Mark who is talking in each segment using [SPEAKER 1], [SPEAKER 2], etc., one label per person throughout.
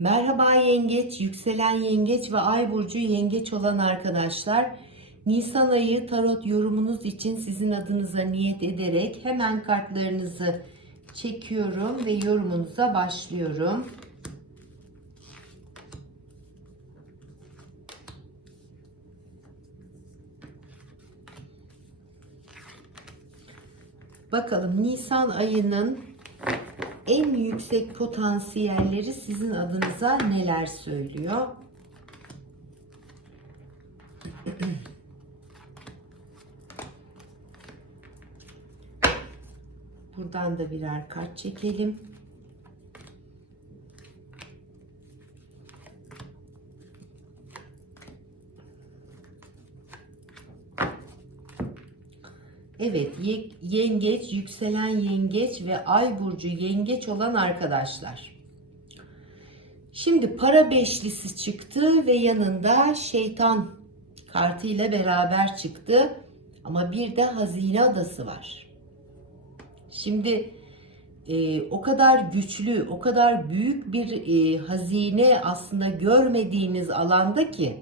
[SPEAKER 1] Merhaba yengeç, yükselen yengeç ve ay burcu yengeç olan arkadaşlar. Nisan ayı tarot yorumunuz için sizin adınıza niyet ederek hemen kartlarınızı çekiyorum ve yorumunuza başlıyorum. Bakalım Nisan ayının en yüksek potansiyelleri sizin adınıza neler söylüyor? Buradan da birer kart çekelim. Evet, ye- yengeç, yükselen yengeç ve ay burcu yengeç olan arkadaşlar. Şimdi para beşlisi çıktı ve yanında şeytan kartı ile beraber çıktı. Ama bir de hazine adası var. Şimdi e, o kadar güçlü, o kadar büyük bir e, hazine aslında görmediğiniz alanda ki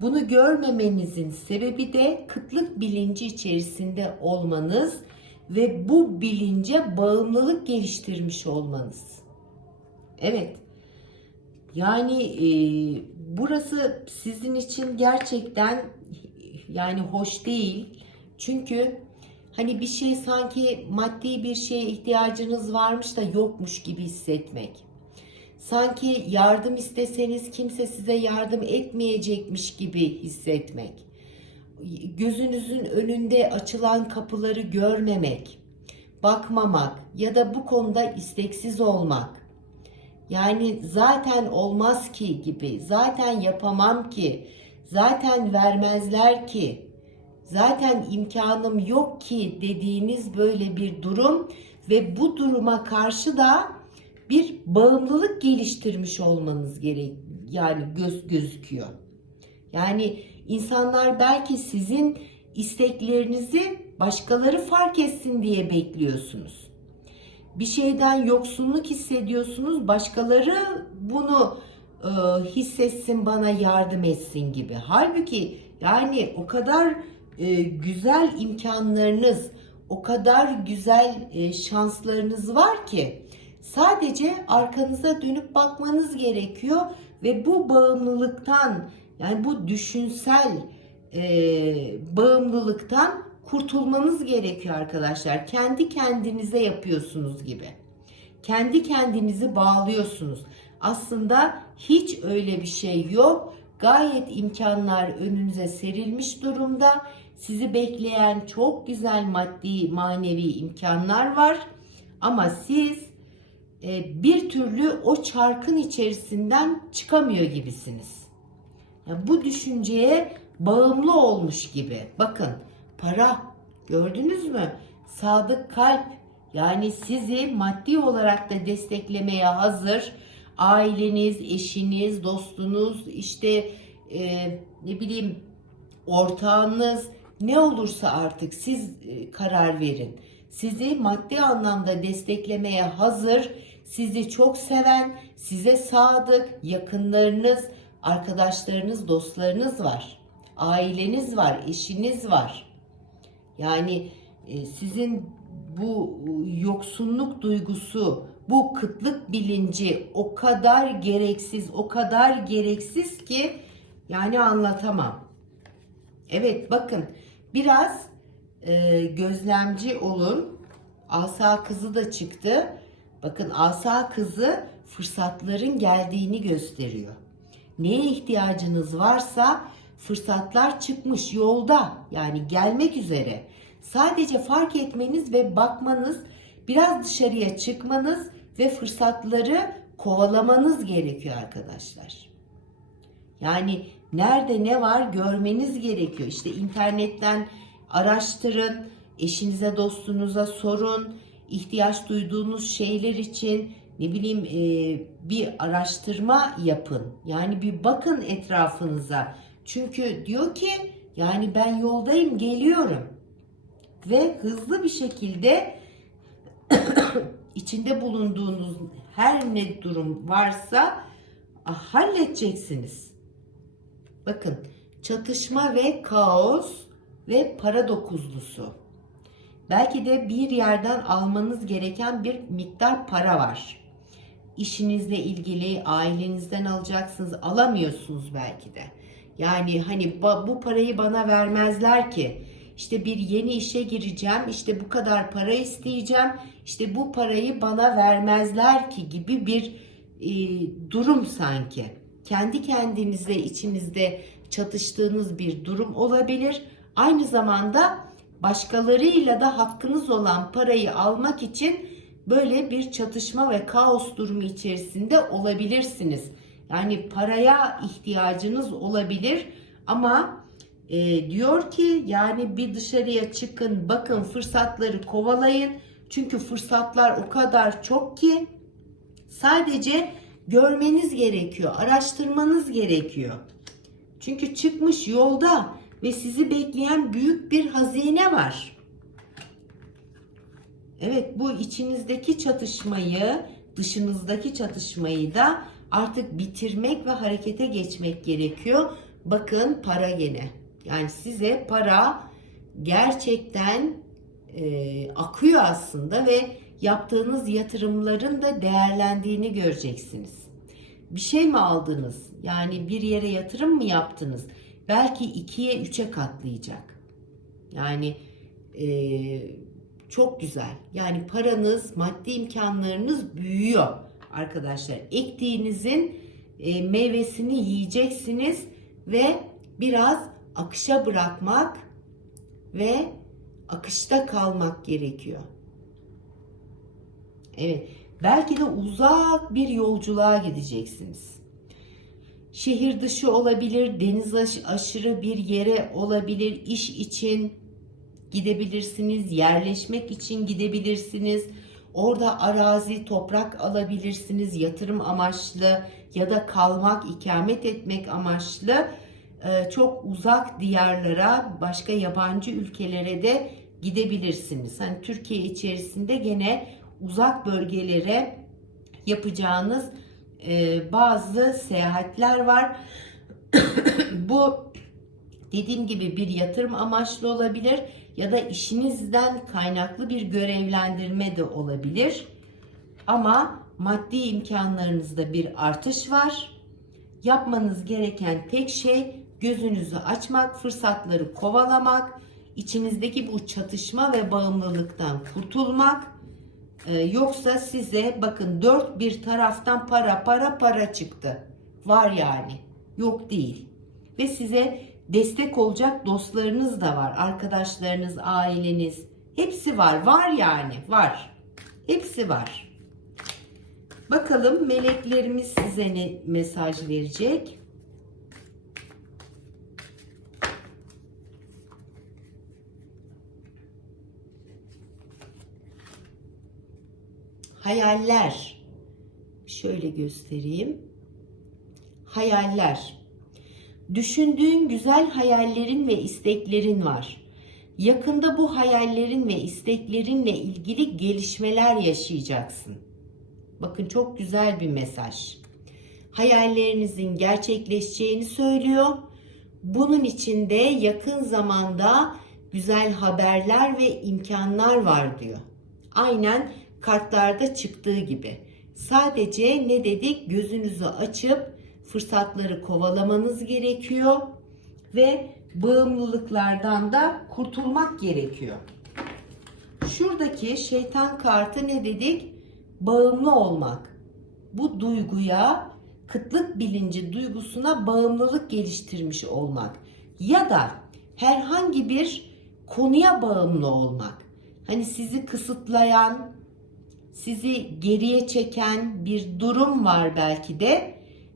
[SPEAKER 1] bunu görmemenizin sebebi de kıtlık bilinci içerisinde olmanız ve bu bilince bağımlılık geliştirmiş olmanız. Evet. Yani e, burası sizin için gerçekten yani hoş değil. Çünkü hani bir şey sanki maddi bir şeye ihtiyacınız varmış da yokmuş gibi hissetmek. Sanki yardım isteseniz kimse size yardım etmeyecekmiş gibi hissetmek. Gözünüzün önünde açılan kapıları görmemek, bakmamak ya da bu konuda isteksiz olmak. Yani zaten olmaz ki gibi, zaten yapamam ki, zaten vermezler ki, zaten imkanım yok ki dediğiniz böyle bir durum ve bu duruma karşı da bir bağımlılık geliştirmiş olmanız gerek yani göz gözüküyor. Yani insanlar belki sizin isteklerinizi başkaları fark etsin diye bekliyorsunuz. Bir şeyden yoksunluk hissediyorsunuz. Başkaları bunu e, hissetsin, bana yardım etsin gibi. Halbuki yani o kadar e, güzel imkanlarınız, o kadar güzel e, şanslarınız var ki Sadece arkanıza dönüp bakmanız gerekiyor ve bu bağımlılıktan yani bu düşünsel e, bağımlılıktan kurtulmanız gerekiyor arkadaşlar. Kendi kendinize yapıyorsunuz gibi. Kendi kendinizi bağlıyorsunuz. Aslında hiç öyle bir şey yok. Gayet imkanlar önünüze serilmiş durumda. Sizi bekleyen çok güzel maddi manevi imkanlar var. Ama siz bir türlü o çarkın içerisinden çıkamıyor gibisiniz. Ya bu düşünceye bağımlı olmuş gibi. Bakın para gördünüz mü? Sadık kalp yani sizi maddi olarak da desteklemeye hazır. Aileniz, eşiniz, dostunuz, işte e, ne bileyim ortağınız ne olursa artık siz e, karar verin. Sizi maddi anlamda desteklemeye hazır sizi çok seven, size sadık, yakınlarınız, arkadaşlarınız, dostlarınız var. Aileniz var, eşiniz var. Yani e, sizin bu yoksunluk duygusu, bu kıtlık bilinci o kadar gereksiz, o kadar gereksiz ki yani anlatamam. Evet bakın biraz e, gözlemci olun. Asa kızı da çıktı. Bakın asa kızı fırsatların geldiğini gösteriyor. Neye ihtiyacınız varsa fırsatlar çıkmış yolda yani gelmek üzere. Sadece fark etmeniz ve bakmanız, biraz dışarıya çıkmanız ve fırsatları kovalamanız gerekiyor arkadaşlar. Yani nerede ne var görmeniz gerekiyor. İşte internetten araştırın, eşinize, dostunuza sorun ihtiyaç duyduğunuz şeyler için ne bileyim e, bir araştırma yapın. Yani bir bakın etrafınıza. Çünkü diyor ki yani ben yoldayım geliyorum. Ve hızlı bir şekilde içinde bulunduğunuz her ne durum varsa Ah, halledeceksiniz. Bakın çatışma ve kaos ve para dokuzlusu. Belki de bir yerden almanız gereken bir miktar para var. İşinizle ilgili ailenizden alacaksınız, alamıyorsunuz belki de. Yani hani bu parayı bana vermezler ki. İşte bir yeni işe gireceğim, işte bu kadar para isteyeceğim, işte bu parayı bana vermezler ki gibi bir e, durum sanki. Kendi kendinize içinizde çatıştığınız bir durum olabilir. Aynı zamanda başkalarıyla da hakkınız olan parayı almak için böyle bir çatışma ve kaos durumu içerisinde olabilirsiniz. Yani paraya ihtiyacınız olabilir ama e, diyor ki yani bir dışarıya çıkın bakın fırsatları kovalayın. Çünkü fırsatlar o kadar çok ki sadece görmeniz gerekiyor, araştırmanız gerekiyor. Çünkü çıkmış yolda ve sizi bekleyen büyük bir hazine var. Evet bu içinizdeki çatışmayı, dışınızdaki çatışmayı da artık bitirmek ve harekete geçmek gerekiyor. Bakın para gene. Yani size para gerçekten e, akıyor aslında ve yaptığınız yatırımların da değerlendiğini göreceksiniz. Bir şey mi aldınız? Yani bir yere yatırım mı yaptınız? Belki ikiye üçe katlayacak. Yani e, çok güzel. Yani paranız, maddi imkanlarınız büyüyor arkadaşlar. Ektiğinizin e, meyvesini yiyeceksiniz ve biraz akışa bırakmak ve akışta kalmak gerekiyor. Evet, belki de uzak bir yolculuğa gideceksiniz. Şehir dışı olabilir, deniz aş- aşırı bir yere olabilir, iş için gidebilirsiniz, yerleşmek için gidebilirsiniz. Orada arazi, toprak alabilirsiniz yatırım amaçlı ya da kalmak, ikamet etmek amaçlı e, çok uzak diyarlara, başka yabancı ülkelere de gidebilirsiniz. Hani Türkiye içerisinde gene uzak bölgelere yapacağınız e, bazı seyahatler var. Bu dediğim gibi bir yatırım amaçlı olabilir ya da işinizden kaynaklı bir görevlendirme de olabilir. Ama maddi imkanlarınızda bir artış var. Yapmanız gereken tek şey gözünüzü açmak, fırsatları kovalamak, içinizdeki bu çatışma ve bağımlılıktan kurtulmak. Ee, yoksa size bakın dört bir taraftan para para para çıktı. Var yani. Yok değil. Ve size destek olacak dostlarınız da var. Arkadaşlarınız, aileniz. Hepsi var. Var yani. Var. Hepsi var. Bakalım meleklerimiz size ne mesaj verecek? Hayaller. Şöyle göstereyim. Hayaller. Düşündüğün güzel hayallerin ve isteklerin var. Yakında bu hayallerin ve isteklerinle ilgili gelişmeler yaşayacaksın. Bakın çok güzel bir mesaj. Hayallerinizin gerçekleşeceğini söylüyor. Bunun içinde yakın zamanda güzel haberler ve imkanlar var diyor. Aynen kartlarda çıktığı gibi. Sadece ne dedik? Gözünüzü açıp fırsatları kovalamanız gerekiyor ve bağımlılıklardan da kurtulmak gerekiyor. Şuradaki şeytan kartı ne dedik? Bağımlı olmak. Bu duyguya, kıtlık bilinci duygusuna bağımlılık geliştirmiş olmak ya da herhangi bir konuya bağımlı olmak. Hani sizi kısıtlayan, sizi geriye çeken bir durum var belki de.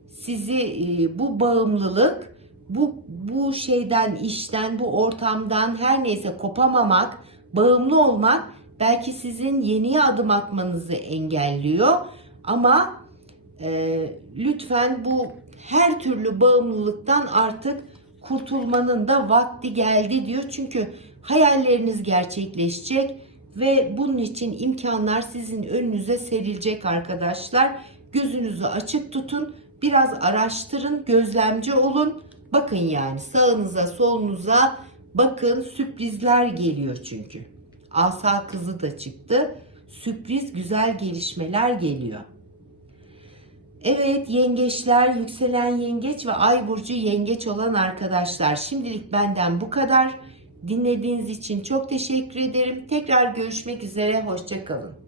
[SPEAKER 1] Sizi e, bu bağımlılık, bu bu şeyden, işten, bu ortamdan her neyse kopamamak, bağımlı olmak belki sizin yeniye adım atmanızı engelliyor. Ama e, lütfen bu her türlü bağımlılıktan artık kurtulmanın da vakti geldi diyor. Çünkü hayalleriniz gerçekleşecek ve bunun için imkanlar sizin önünüze serilecek arkadaşlar. Gözünüzü açık tutun. Biraz araştırın, gözlemci olun. Bakın yani sağınıza, solunuza bakın sürprizler geliyor çünkü. Asa kızı da çıktı. Sürpriz güzel gelişmeler geliyor. Evet yengeçler, yükselen yengeç ve ay burcu yengeç olan arkadaşlar. Şimdilik benden bu kadar. Dinlediğiniz için çok teşekkür ederim. Tekrar görüşmek üzere. Hoşçakalın.